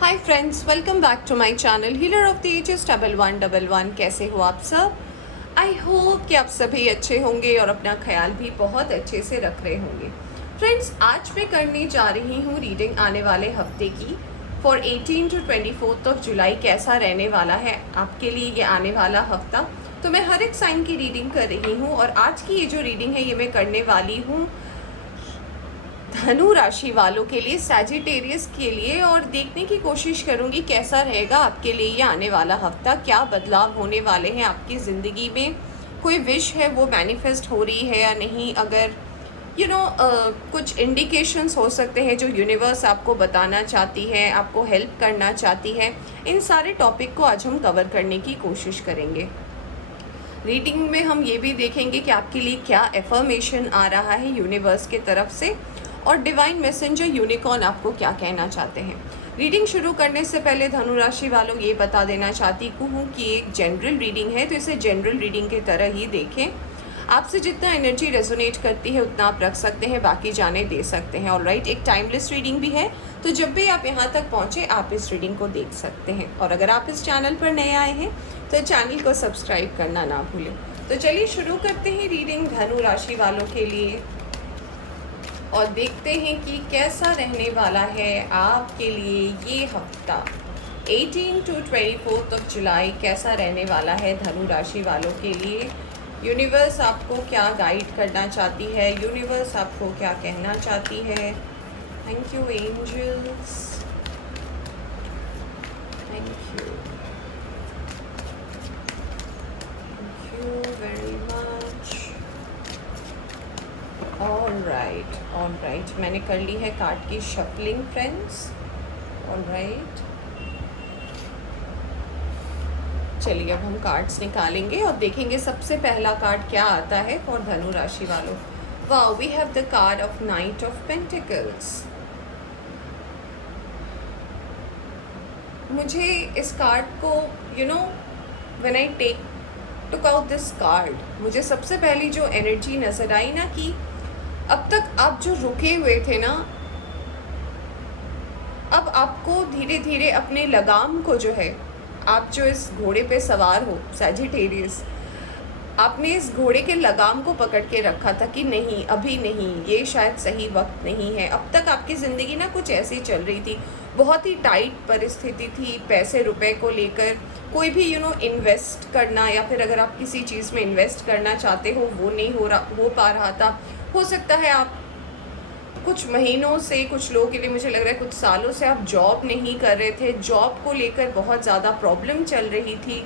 Hi friends, welcome back to my channel healer of the ages 1111। कैसे हो आप सब? आई होप कि आप सभी अच्छे होंगे और अपना ख्याल भी बहुत अच्छे से रख रहे होंगे। फ्रेंड्स, आज मैं करने जा रही हूँ रीडिंग आने वाले हफ्ते की फॉर 18 to 24 ऑफ जुलाई। कैसा रहने वाला है आपके लिए ये आने वाला हफ्ता। तो मैं हर एक साइन की रीडिंग कर रही हूँ और आज की ये जो रीडिंग है ये मैं करने वाली हूँ धनु राशि वालों के लिए, सैजिटेरियस के लिए, और देखने की कोशिश करूंगी कैसा रहेगा आपके लिए ये आने वाला हफ्ता। क्या बदलाव होने वाले हैं आपकी ज़िंदगी में, कोई विश है वो मैनिफेस्ट हो रही है या नहीं। अगर कुछ इंडिकेशंस हो सकते हैं जो यूनिवर्स आपको बताना चाहती है, आपको हेल्प करना चाहती है। इन सारे टॉपिक को आज हम कवर करने की कोशिश करेंगे। रीडिंग में हम ये भी देखेंगे कि आपके लिए क्या एफर्मेशन आ रहा है यूनिवर्स के तरफ से, और डिवाइन मैसेंजर यूनिकॉर्न आपको क्या कहना चाहते हैं। रीडिंग शुरू करने से पहले धनु राशि वालों ये बता देना चाहती हूँ कि एक जनरल रीडिंग है, तो इसे जनरल रीडिंग की तरह ही देखें। आपसे जितना एनर्जी रेजोनेट करती है उतना आप रख सकते हैं, बाकी जाने दे सकते हैं। ऑलराइट, एक टाइमलेस रीडिंग भी है, तो जब भी आप यहाँ तक पहुँचे आप इस रीडिंग को देख सकते हैं। और अगर आप इस चैनल पर नए आए हैं तो चैनल को सब्सक्राइब करना ना भूलें। तो चलिए शुरू करते हैं रीडिंग धनु राशि वालों के लिए और देखते हैं कि कैसा रहने वाला है आपके लिए ये हफ्ता 18 to 24 ऑफ जुलाई। कैसा रहने वाला है धनु राशि वालों के लिए। यूनिवर्स आपको क्या गाइड करना चाहती है, यूनिवर्स आपको क्या कहना चाहती है। Thank you angels, thank you, thank you very much. All right, मैंने कर ली है कार्ड की शफलिंग फ्रेंड्स। ऑल राइट, चलिए अब हम कार्ड्स निकालेंगे और देखेंगे सबसे पहला कार्ड क्या आता है फॉर धनु राशि वालों। Wow, we have the card of knight of pentacles. मुझे इस कार्ड को when I took out this card, मुझे सबसे पहली जो एनर्जी नजर आई ना कि अब तक आप जो रुके हुए थे ना, अब आपको धीरे धीरे अपने लगाम को जो है, आप जो इस घोड़े पे सवार हो सैजिटेरियस, आपने इस घोड़े के लगाम को पकड़ के रखा था कि नहीं, अभी नहीं, ये शायद सही वक्त नहीं है। अब तक आपकी ज़िंदगी ना कुछ ऐसी चल रही थी, बहुत ही टाइट परिस्थिति थी पैसे रुपए को लेकर। कोई भी इन्वेस्ट करना, या फिर अगर आप किसी चीज़ में इन्वेस्ट करना चाहते हो वो नहीं हो पा रहा था। हो सकता है आप कुछ महीनों से, कुछ लोगों के लिए मुझे लग रहा है कुछ सालों से आप जॉब नहीं कर रहे थे, जॉब को लेकर बहुत ज़्यादा प्रॉब्लम चल रही थी।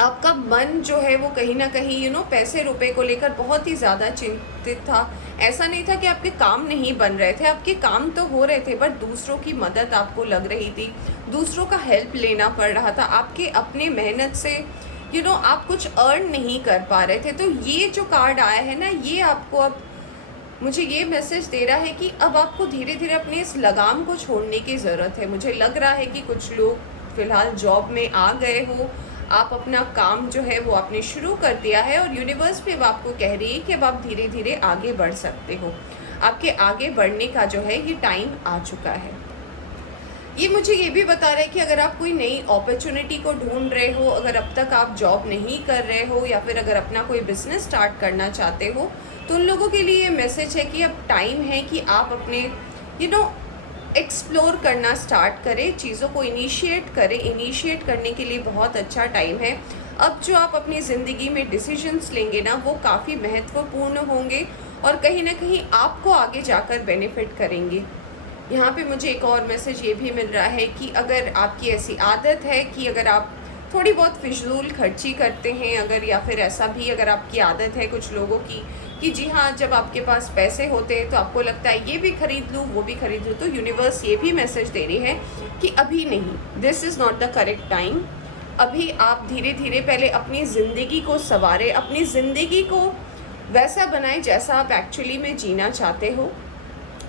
आपका मन जो है वो कहीं ना कहीं पैसे रुपए को लेकर बहुत ही ज़्यादा चिंतित था। ऐसा नहीं था कि आपके काम नहीं बन रहे थे, आपके काम तो हो रहे थे, बट दूसरों की मदद आपको लग रही थी, दूसरों का हेल्प लेना पड़ रहा था। आपके अपने मेहनत से आप कुछ अर्न नहीं कर पा रहे थे। तो ये जो कार्ड आया है ना, ये आपको अब मुझे ये मैसेज दे रहा है कि अब आपको धीरे धीरे अपने इस लगाम को छोड़ने की ज़रूरत है। मुझे लग रहा है कि कुछ लोग फ़िलहाल जॉब में आ गए हो, आप अपना काम जो है वो आपने शुरू कर दिया है, और यूनिवर्स भी अब आपको कह रही है कि अब आप धीरे धीरे आगे बढ़ सकते हो। आपके आगे बढ़ने का जो है ये टाइम आ चुका है। ये मुझे ये भी बता रहा है कि अगर आप कोई नई अपॉर्चुनिटी को ढूंढ रहे हो, अगर अब तक आप जॉब नहीं कर रहे हो, या फिर अगर अपना कोई बिजनेस स्टार्ट करना चाहते हो, तो उन लोगों के लिए ये मैसेज है कि अब टाइम है कि आप अपने एक्सप्लोर करना स्टार्ट करें, चीज़ों को इनिशिएट करें। इनिशिएट करने के लिए बहुत अच्छा टाइम है। अब जो आप अपनी ज़िंदगी में डिसीजंस लेंगे ना, वो काफ़ी महत्वपूर्ण होंगे और कहीं ना कहीं आपको आगे जाकर बेनिफिट करेंगे। यहाँ पे मुझे एक और मैसेज ये भी मिल रहा है कि अगर आपकी ऐसी आदत है कि अगर आप थोड़ी बहुत फिजूल खर्ची करते हैं, अगर, या फिर ऐसा भी अगर आपकी आदत है कुछ लोगों की कि जी हाँ, जब आपके पास पैसे होते हैं तो आपको लगता है ये भी खरीद लूँ वो भी खरीद लूँ, तो यूनिवर्स ये भी मैसेज दे रही है कि अभी नहीं, this is not the correct time. अभी आप धीरे धीरे पहले अपनी ज़िंदगी को संवारें, अपनी ज़िंदगी को वैसा बनाएं जैसा आप एक्चुअली में जीना चाहते हो।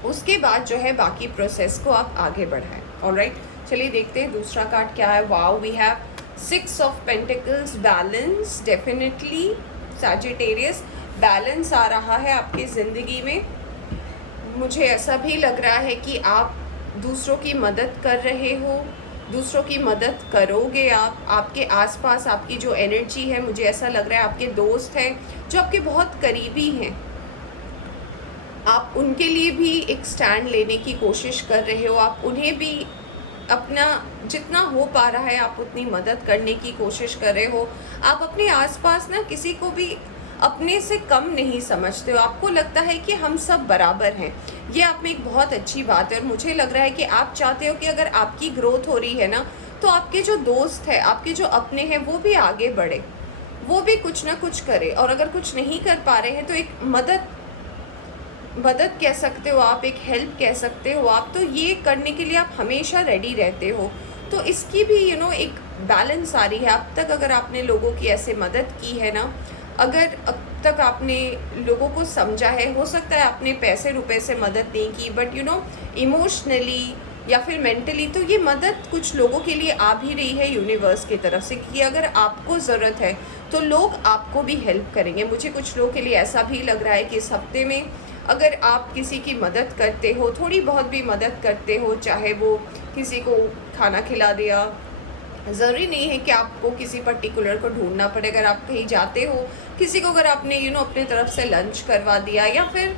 उसके बाद जो है बाकी प्रोसेस को आप आगे बढ़ाएं। ऑलराइट, चलिए देखते हैं दूसरा कार्ड क्या है। Wow, we have 6 of pentacles, balance. Definitely Sagittarius, balance आ रहा है आपकी ज़िंदगी में। मुझे ऐसा भी लग रहा है कि आप दूसरों की मदद कर रहे हो, दूसरों की मदद करोगे आप। आपके आसपास आपकी जो एनर्जी है, मुझे ऐसा लग रहा है आपके दोस्त हैं जो आपके बहुत करीबी हैं, आप उनके लिए भी एक स्टैंड लेने की कोशिश कर रहे हो। आप उन्हें भी अपना जितना हो पा रहा है आप उतनी मदद करने की कोशिश कर रहे हो। आप अपने आसपास ना किसी को भी अपने से कम नहीं समझते हो, आपको लगता है कि हम सब बराबर हैं। ये आप में एक बहुत अच्छी बात है और मुझे लग रहा है कि आप चाहते हो कि अगर आपकी ग्रोथ हो रही है ना, तो आपके जो दोस्त हैं, आपके जो अपने हैं, वो भी आगे बढ़े, वो भी कुछ ना कुछ करे। और अगर कुछ नहीं कर पा रहे हैं तो एक मदद कह सकते हो आप, एक हेल्प कह सकते हो आप, तो ये करने के लिए आप हमेशा रेडी रहते हो। तो इसकी भी एक बैलेंस आ रही है। अब तक अगर आपने लोगों की ऐसे मदद की है ना, अगर अब तक आपने लोगों को समझा है, हो सकता है आपने पैसे रुपए से मदद नहीं की, बट इमोशनली या फिर मेंटली तो ये मदद कुछ लोगों के लिए आ भी रही है यूनिवर्स की तरफ से, कि अगर आपको ज़रूरत है तो लोग आपको भी हेल्प करेंगे। मुझे कुछ लोगों के लिए ऐसा भी लग रहा है कि इस हफ्ते में अगर आप किसी की मदद करते हो, थोड़ी बहुत भी मदद करते हो, चाहे वो किसी को खाना खिला दिया, ज़रूरी नहीं है कि आपको किसी पर्टिकुलर को ढूंढना पड़े। अगर आप कहीं जाते हो, किसी को अगर आपने अपने तरफ से लंच करवा दिया, या फिर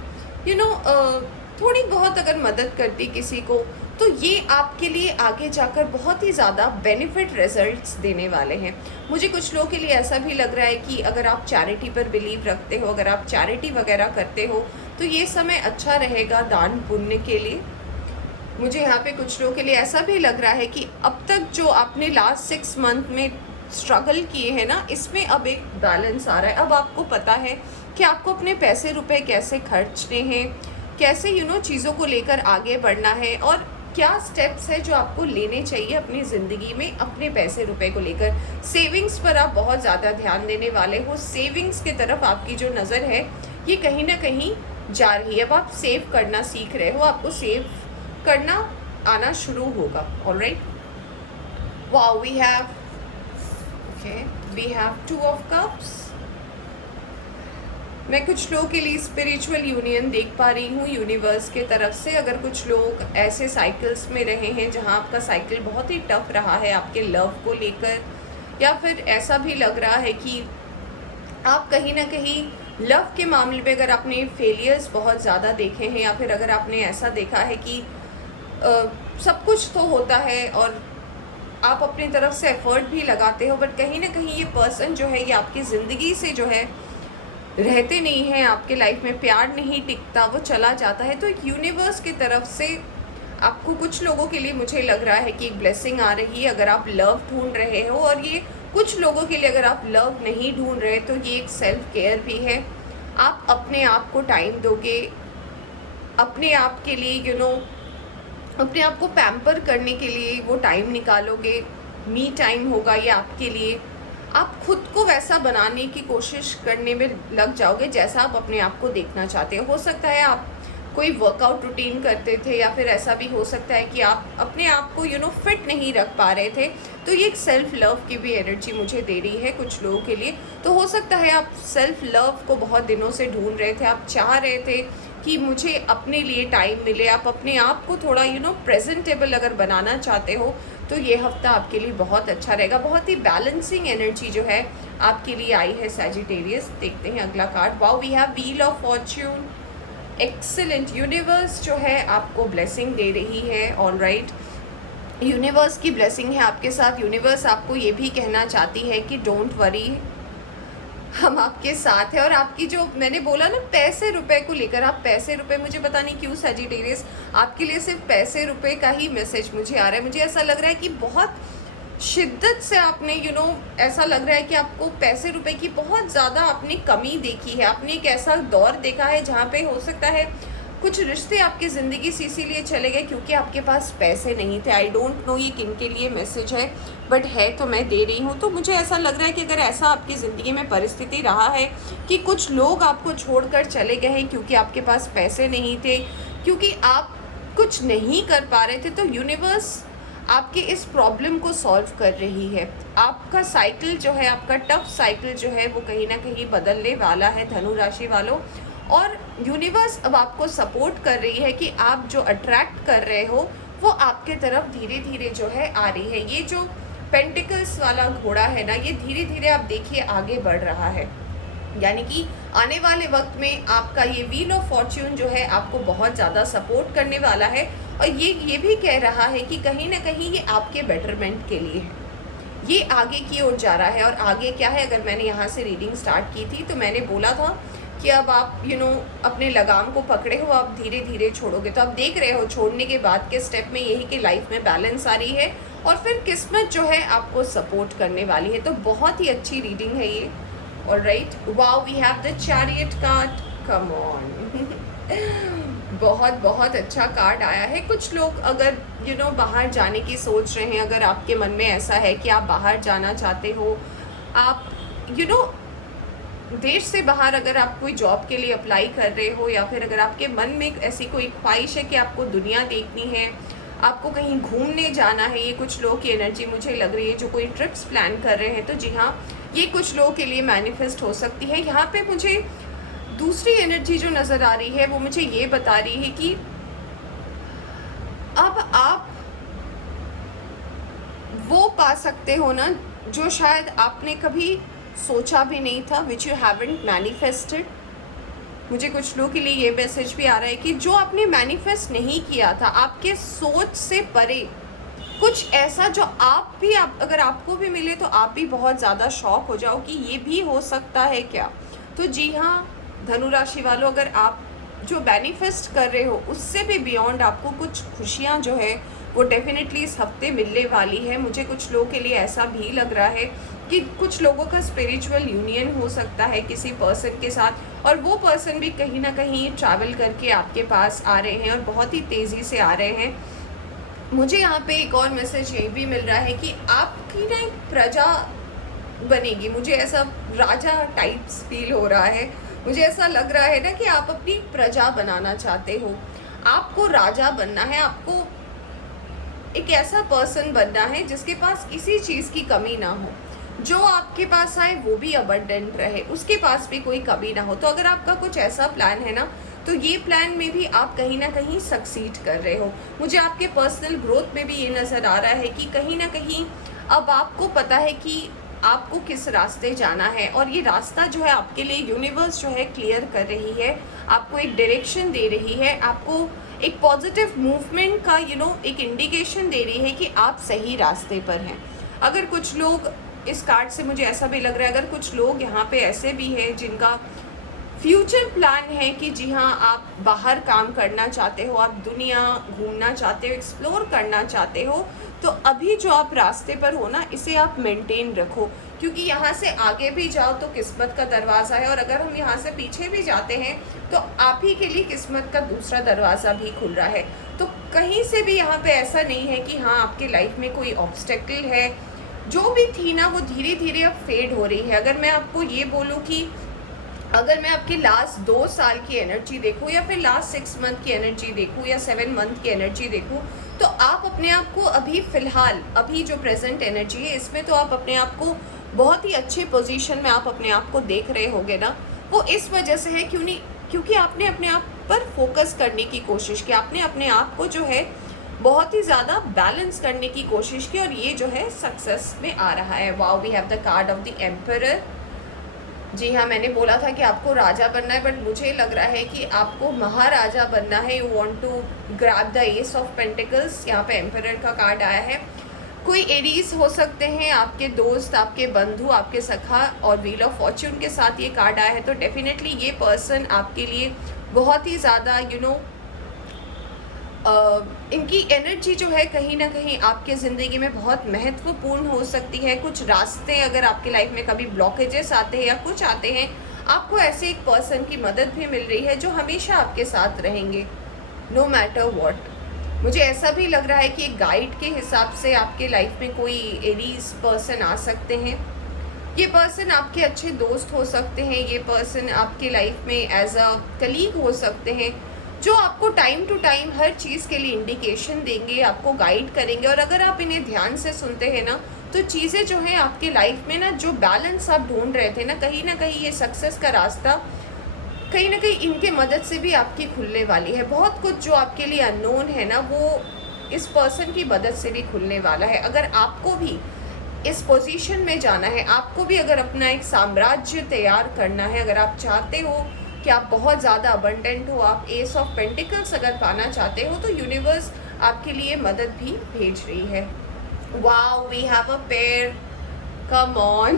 थोड़ी बहुत अगर मदद कर दी किसी को, तो ये आपके लिए आगे जाकर बहुत ही ज़्यादा बेनिफिट रिजल्ट्स देने वाले हैं। मुझे कुछ लोगों के लिए ऐसा भी लग रहा है कि अगर आप चैरिटी पर बिलीव रखते हो, अगर आप चैरिटी वगैरह करते हो, तो ये समय अच्छा रहेगा दान पुण्य के लिए। मुझे यहाँ पे कुछ लोगों के लिए ऐसा भी लग रहा है कि अब तक जो आपने लास्ट 6 मंथ में स्ट्रगल किए हैं ना, इसमें अब एक बैलेंस आ रहा है। अब आपको पता है कि आपको अपने पैसे रुपए कैसे खर्चने हैं, कैसे चीज़ों को लेकर आगे बढ़ना है, और क्या स्टेप्स है जो आपको लेने चाहिए अपनी ज़िंदगी में अपने पैसे रुपए को लेकर। सेविंग्स पर आप बहुत ज़्यादा ध्यान देने वाले हो। सेविंग्स की तरफ आपकी जो नज़र है ये कहीं ना कहीं जा रही है। अब आप सेव करना सीख रहे हो, आपको सेव करना आना शुरू होगा। All right, wow, we have 2 of cups. मैं कुछ लोगों के लिए स्पिरिचुअल यूनियन देख पा रही हूँ यूनिवर्स के तरफ से। अगर कुछ लोग ऐसे साइकिल्स में रहे हैं जहाँ आपका साइकिल बहुत ही टफ रहा है आपके लव को लेकर, या फिर ऐसा भी लग रहा है कि आप कहीं ना कहीं लव के मामले में अगर आपने फेलियर्स बहुत ज़्यादा देखे हैं, या फिर अगर आपने ऐसा देखा है कि सब कुछ तो होता है और आप अपनी तरफ से एफर्ट भी लगाते हो, बट कहीं ना कहीं ये पर्सन जो है ये आपकी ज़िंदगी से जो है रहते नहीं हैं, आपके लाइफ में प्यार नहीं टिकता, वो चला जाता है। तो एक यूनिवर्स की तरफ से आपको कुछ लोगों के लिए मुझे लग रहा है कि एक ब्लेसिंग आ रही है अगर आप लव ढूंढ रहे हो। और ये कुछ लोगों के लिए अगर आप लव नहीं ढूंढ रहे तो ये एक सेल्फ केयर भी है। आप अपने आप को टाइम दोगे, अपने आप के लिए अपने आप को पैम्पर करने के लिए वो टाइम निकालोगे। मी टाइम होगा ये आपके लिए। आप खुद को वैसा बनाने की कोशिश करने में लग जाओगे जैसा आप अपने आप को देखना चाहते हो सकता है आप कोई वर्कआउट रूटीन करते थे, या फिर ऐसा भी हो सकता है कि आप अपने आप को फिट नहीं रख पा रहे थे। तो ये एक सेल्फ लव की भी एनर्जी मुझे दे रही है कुछ लोगों के लिए। तो हो सकता है आप सेल्फ लव को बहुत दिनों से ढूंढ रहे थे, आप चाह रहे थे कि मुझे अपने लिए टाइम मिले, आप अपने आप को थोड़ा प्रेजेंटेबल अगर बनाना चाहते हो, तो ये हफ्ता आपके लिए बहुत अच्छा रहेगा। बहुत ही बैलेंसिंग एनर्जी जो है आपके लिए आई है सैजिटेरियस। देखते हैं अगला card. Wow, we have wheel of fortune. Excellent, universe जो है आपको ब्लेसिंग दे रही है। ऑलराइट, यूनिवर्स की ब्लेसिंग है आपके साथ। यूनिवर्स आपको ये भी कहना चाहती है कि डोंट वरी, हम आपके साथ हैं। और आपकी जो मैंने बोला ना पैसे रुपए को लेकर, आप पैसे रुपए, मुझे पता नहीं क्यों सजिटेरियस आपके लिए सिर्फ पैसे रुपए का ही मैसेज मुझे आ रहा है। मुझे ऐसा लग रहा है कि बहुत शिद्दत से आपने ऐसा लग रहा है कि आपको पैसे रुपए की बहुत ज़्यादा आपने कमी देखी है। आपने एक ऐसा दौर देखा है जहाँ पे हो सकता है कुछ रिश्ते आपकी ज़िंदगी से इसीलिए चले गए क्योंकि आपके पास पैसे नहीं थे। आई डोंट नो ये किन के लिए मैसेज है, बट है तो मैं दे रही हूँ। तो मुझे ऐसा लग रहा है कि अगर ऐसा आपकी ज़िंदगी में परिस्थिति रहा है कि कुछ लोग आपको छोड़कर चले गए हैं क्योंकि आपके पास पैसे नहीं थे, क्योंकि आप कुछ नहीं कर पा रहे थे, तो यूनिवर्स आपके इस प्रॉब्लम को सॉल्व कर रही है। आपका साइकिल जो है, आपका टफ साइकिल जो है वो कहीं ना कहीं बदलने वाला है धनु राशि वालों। और यूनिवर्स अब आपको सपोर्ट कर रही है कि आप जो अट्रैक्ट कर रहे हो वो आपके तरफ धीरे धीरे जो है आ रही है। ये जो पेंटिकल्स वाला घोड़ा है ना, ये धीरे धीरे आप देखिए आगे बढ़ रहा है, यानी कि आने वाले वक्त में आपका ये व्हील ऑफ फॉर्च्यून जो है आपको बहुत ज़्यादा सपोर्ट करने वाला है। और ये भी कह रहा है कि कहीं ना कहीं ये आपके बेटरमेंट के लिए है, ये आगे की ओर जा रहा है। और आगे क्या है, अगर मैंने यहाँ से रीडिंग स्टार्ट की थी तो मैंने बोला था कि अब आप अपने लगाम को पकड़े हो, आप धीरे धीरे छोड़ोगे। तो आप देख रहे हो छोड़ने के बाद के स्टेप में यही कि लाइफ में बैलेंस आ रही है और फिर किस्मत जो है आपको सपोर्ट करने वाली है। तो बहुत ही अच्छी रीडिंग है ये। All right, wow, we have the chariot card, come on. बहुत बहुत अच्छा कार्ड आया है। कुछ लोग अगर बाहर जाने की सोच रहे हैं, अगर आपके मन में ऐसा है कि आप बाहर जाना चाहते हो, आप देश से बाहर अगर आप कोई जॉब के लिए अप्लाई कर रहे हो, या फिर अगर आपके मन में ऐसी कोई ख्वाहिश है कि आपको दुनिया देखनी है, आपको कहीं घूमने जाना है, ये कुछ लोगों की एनर्जी मुझे लग रही है जो कोई ट्रिप्स प्लान कर रहे हैं। तो जी हाँ, ये कुछ लोगों के लिए मैनिफेस्ट हो सकती है। यहाँ पे मुझे दूसरी एनर्जी जो नज़र आ रही है वो मुझे ये बता रही है कि अब आप वो पा सकते हो ना जो शायद आपने कभी सोचा भी नहीं था, विच यू हैवंट मैनिफेस्टेड। मुझे कुछ लोगों के लिए ये मैसेज भी आ रहा है कि जो आपने मैनिफेस्ट नहीं किया था, आपके सोच से परे कुछ ऐसा जो अगर आपको भी मिले तो आप भी बहुत ज़्यादा शॉक हो जाओ कि ये भी हो सकता है क्या। तो जी हाँ धनु राशि वालों, अगर आप जो मैनिफेस्ट कर रहे हो उससे भी बियॉन्ड आपको कुछ खुशियाँ जो है वो डेफिनेटली इस हफ्ते मिलने वाली है। मुझे कुछ लोगों के लिए ऐसा भी लग रहा है कि कुछ लोगों का स्पिरिचुअल यूनियन हो सकता है किसी पर्सन के साथ, और वो पर्सन भी कहीं ना कहीं ट्रैवल करके आपके पास आ रहे हैं और बहुत ही तेज़ी से आ रहे हैं। मुझे यहाँ पे एक और मैसेज ये भी मिल रहा है कि आपकी ना एक प्रजा बनेगी। मुझे ऐसा राजा टाइप्स फील हो रहा है। मुझे ऐसा लग रहा है ना कि आप अपनी प्रजा बनाना चाहते हो, आपको राजा बनना है, आपको एक ऐसा पर्सन बनना है जिसके पास किसी चीज़ की कमी ना हो, जो आपके पास आए वो भी अबंडेंट रहे, उसके पास भी कोई कमी ना हो। तो अगर आपका कुछ ऐसा प्लान है ना, तो ये प्लान में भी आप कहीं ना कहीं सक्सीड कर रहे हो। मुझे आपके पर्सनल ग्रोथ में भी ये नज़र आ रहा है कि कहीं ना कहीं अब आपको पता है कि आपको किस रास्ते जाना है, और ये रास्ता जो है आपके लिए यूनिवर्स जो है क्लियर कर रही है, आपको एक डायरेक्शन दे रही है, आपको एक पॉजिटिव मूवमेंट का एक इंडिकेशन दे रही है कि आप सही रास्ते पर हैं। अगर कुछ लोग, इस कार्ड से मुझे ऐसा भी लग रहा है, अगर कुछ लोग यहाँ पे ऐसे भी हैं जिनका फ्यूचर प्लान है कि जी हाँ आप बाहर काम करना चाहते हो, आप दुनिया घूमना चाहते हो, एक्सप्लोर करना चाहते हो, तो अभी जो आप रास्ते पर हो ना, इसे आप मेंटेन रखो, क्योंकि यहाँ से आगे भी जाओ तो किस्मत का दरवाज़ा है, और अगर हम यहाँ से पीछे भी जाते हैं तो आप ही के लिए किस्मत का दूसरा दरवाज़ा भी खुल रहा है। तो कहीं से भी यहाँ पे ऐसा नहीं है कि हाँ आपके लाइफ में कोई ऑब्स्टेकल है, जो भी थी ना वो धीरे धीरे अब फेड हो रही है। अगर मैं आपको ये बोलूँ कि अगर मैं आपकी लास्ट 2 साल की एनर्जी देखूँ, या फिर लास्ट 6 मंथ की एनर्जी देखूँ, या 7 मंथ की एनर्जी देखूँ, तो आप अपने आप को अभी फ़िलहाल अभी जो प्रेजेंट एनर्जी है इसमें तो आप अपने आप को बहुत ही अच्छे पोजीशन में आप अपने आप को देख रहे होगे ना। वो इस वजह से है क्योंकि आपने अपने आप पर फोकस करने की कोशिश की, आपने अपने आप को जो है बहुत ही ज़्यादा बैलेंस करने की कोशिश की, और ये जो है सक्सेस में आ रहा है। Wow, we have the card of the emperor. जी हाँ, मैंने बोला था कि आपको राजा बनना है, बट मुझे लग रहा है कि आपको महाराजा बनना है। You want to grab the ace of pentacles. यहाँ पे एम्परर का कार्ड आया है। कोई एरीज हो सकते हैं, आपके दोस्त, आपके बंधु, आपके सखा, और व्हील ऑफ फॉर्च्यून के साथ ये कार्ड आया है। तो डेफिनेटली ये पर्सन आपके लिए बहुत ही ज़्यादा इनकी एनर्जी जो है कहीं ना कहीं आपके ज़िंदगी में बहुत महत्वपूर्ण हो सकती है। कुछ रास्ते अगर आपकी लाइफ में कभी ब्लॉकेजेस आते हैं या कुछ आते हैं, आपको ऐसे एक पर्सन की मदद भी मिल रही है जो हमेशा आपके साथ रहेंगे, नो मैटर व्हाट। मुझे ऐसा भी लग रहा है कि एक गाइड के हिसाब से आपके लाइफ में कोई एरीज पर्सन आ सकते हैं। ये पर्सन आपके अच्छे दोस्त हो सकते हैं, ये पर्सन आपके लाइफ में एज अ कलीग हो सकते हैं, जो आपको टाइम टू टाइम हर चीज़ के लिए इंडिकेशन देंगे, आपको गाइड करेंगे। और अगर आप इन्हें ध्यान से सुनते हैं ना, तो चीज़ें जो हैं आपके लाइफ में ना, जो बैलेंस आप ढूंढ रहे थे ना, कहीं ये सक्सेस का रास्ता कहीं ना कहीं इनके मदद से भी आपकी खुलने वाली है। बहुत कुछ जो आपके लिए अननोन है ना, वो इस पर्सन की मदद से भी खुलने वाला है। अगर आपको भी इस पोजीशन में जाना है, आपको भी अगर अपना एक साम्राज्य तैयार करना है, अगर आप चाहते हो कि आप बहुत ज़्यादा अबंडेंट हो, आप एस ऑफ पेंटिकल्स अगर पाना चाहते हो, तो यूनिवर्स आपके लिए मदद भी भेज रही है। Wow, we have a pair, come on.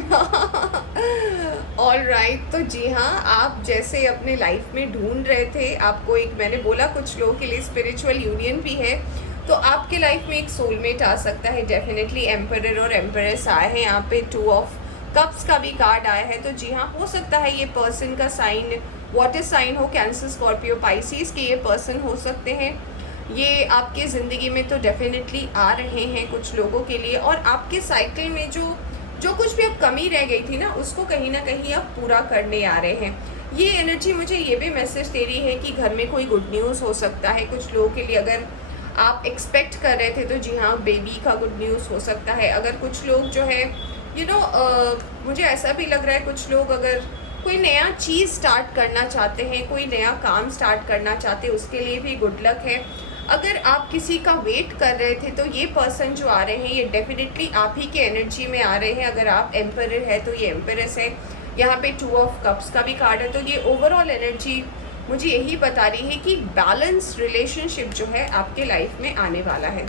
All right, तो जी हाँ, आप जैसे अपने लाइफ में ढूंढ रहे थे, आपको एक, मैंने बोला कुछ लोगों के लिए स्पिरिचुअल यूनियन भी है, तो आपके लाइफ में एक सोलमेट आ सकता है डेफिनेटली। एम्परर और एम्परेस आए हैं यहाँ पे, 2 ऑफ कप्स का भी कार्ड आया है। तो जी हाँ, हो सकता है ये पर्सन का साइन वाटर साइन हो, कैंसर, स्कॉर्पियो, पाइसिस के ये पर्सन हो सकते हैं। ये आपके ज़िंदगी में तो डेफिनेटली आ रहे हैं कुछ लोगों के लिए, और आपके साइकिल में जो कुछ भी अब कमी रह गई थी ना, उसको कहीं ना कहीं अब पूरा करने आ रहे हैं। ये एनर्जी मुझे ये भी मैसेज दे रही है कि घर में कोई गुड न्यूज़ हो सकता है कुछ लोगों के लिए। अगर आप एक्सपेक्ट कर रहे थे तो जी हाँ, बेबी का गुड न्यूज़ हो सकता है। अगर कुछ लोग जो है मुझे ऐसा भी लग रहा है, कुछ लोग अगर कोई नया चीज़ स्टार्ट करना चाहते हैं, कोई नया काम स्टार्ट करना चाहते हैं, उसके लिए भी गुड लक है। अगर आप किसी का वेट कर रहे थे तो ये पर्सन जो आ रहे हैं ये डेफिनेटली आप ही के एनर्जी में आ रहे हैं। अगर आप एम्परर है तो ये एम्परेस है। यहाँ पे 2 ऑफ कप्स का भी कार्ड है। तो ये ओवरऑल एनर्जी मुझे यही बता रही है कि बैलेंस रिलेशनशिप जो है आपके लाइफ में आने वाला है।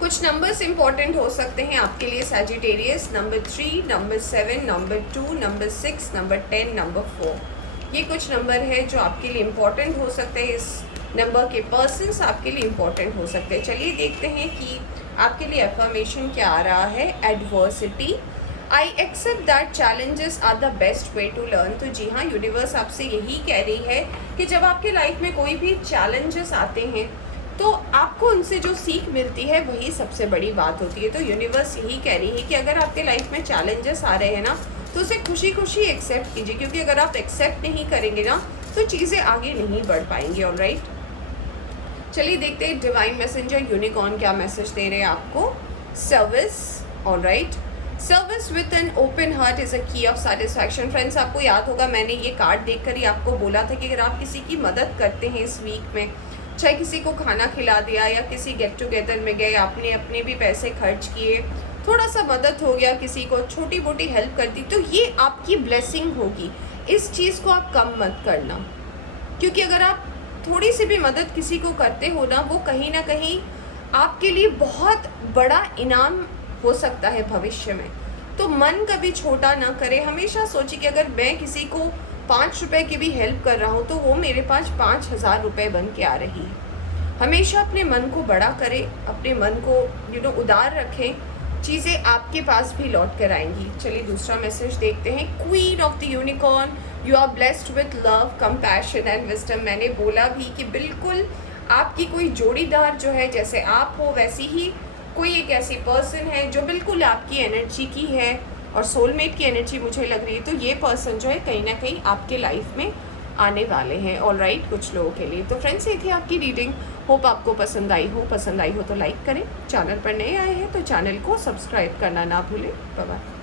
कुछ नंबर्स इंपॉर्टेंट हो सकते हैं आपके लिए Sagittarius, number 3, number 7, number 2, number 6, number 10, number 4। ये कुछ नंबर है जो आपके लिए इम्पॉर्टेंट हो सकते हैं। इस नंबर के पर्सन्स आपके लिए इम्पॉर्टेंट हो सकते हैं। चलिए देखते हैं कि आपके लिए अफर्मेशन क्या आ रहा है। Adversity, I accept that challenges are the best way to learn. तो जी हाँ, यूनिवर्स आपसे यही कह रही है कि जब आपके लाइफ में कोई भी चैलेंजेस आते हैं तो आपको उनसे जो सीख मिलती है वही सबसे बड़ी बात होती है। तो यूनिवर्स यही कह रही है कि अगर आपके लाइफ में चैलेंजेस आ रहे हैं ना, तो उसे खुशी खुशी एक्सेप्ट कीजिए, क्योंकि अगर आप एक्सेप्ट नहीं करेंगे ना तो चीज़ें आगे नहीं बढ़ पाएंगी। ऑलराइट, चलिए देखते हैं डिवाइन मैसेंजर यूनिकॉर्न क्या मैसेज दे रहे हैं आपको। Service, alright, service with an open heart is a की ऑफ सेटिस्फैक्शन। फ्रेंड्स, आपको याद होगा मैंने ये कार्ड देखकर ही आपको बोला था कि अगर आप किसी की मदद करते हैं इस वीक में, चाहे किसी को खाना खिला दिया या किसी गेट टुगेदर में गए, आपने अपने भी पैसे खर्च किए, थोड़ा सा मदद हो गया, किसी को छोटी मोटी हेल्प कर दी, तो ये आपकी ब्लेसिंग होगी। इस चीज़ को आप कम मत करना, क्योंकि अगर आप थोड़ी सी भी मदद किसी को करते हो ना, वो कहीं ना कहीं आपके लिए बहुत बड़ा इनाम हो सकता है भविष्य में। तो मन कभी छोटा ना करें, हमेशा सोचिए कि अगर मैं किसी को 5 रुपए की भी हेल्प कर रहा हूँ तो वो मेरे पास 5000 रुपये बन के आ रही है। हमेशा अपने मन को बड़ा करें, अपने मन को उदार रखें, चीज़ें आपके पास भी लौट कर आएंगी। चलिए दूसरा मैसेज देखते हैं। Queen of the unicorn, you are blessed with love, compassion and wisdom. मैंने बोला भी कि बिल्कुल आपकी कोई जोड़ीदार जो है, जैसे आप हो वैसी ही कोई एक ऐसी पर्सन है जो बिल्कुल आपकी एनर्जी की है और सोलमेट की एनर्जी मुझे लग रही है। तो ये पर्सन जो है कहीं ना कहीं आपके लाइफ में आने वाले हैं। ऑलराइट, कुछ लोगों के लिए। तो फ्रेंड्स, ये थी आपकी रीडिंग। होप आपको पसंद आई हो तो लाइक करें। चैनल पर नए आए हैं तो चैनल को सब्सक्राइब करना ना भूलें। Bye bye.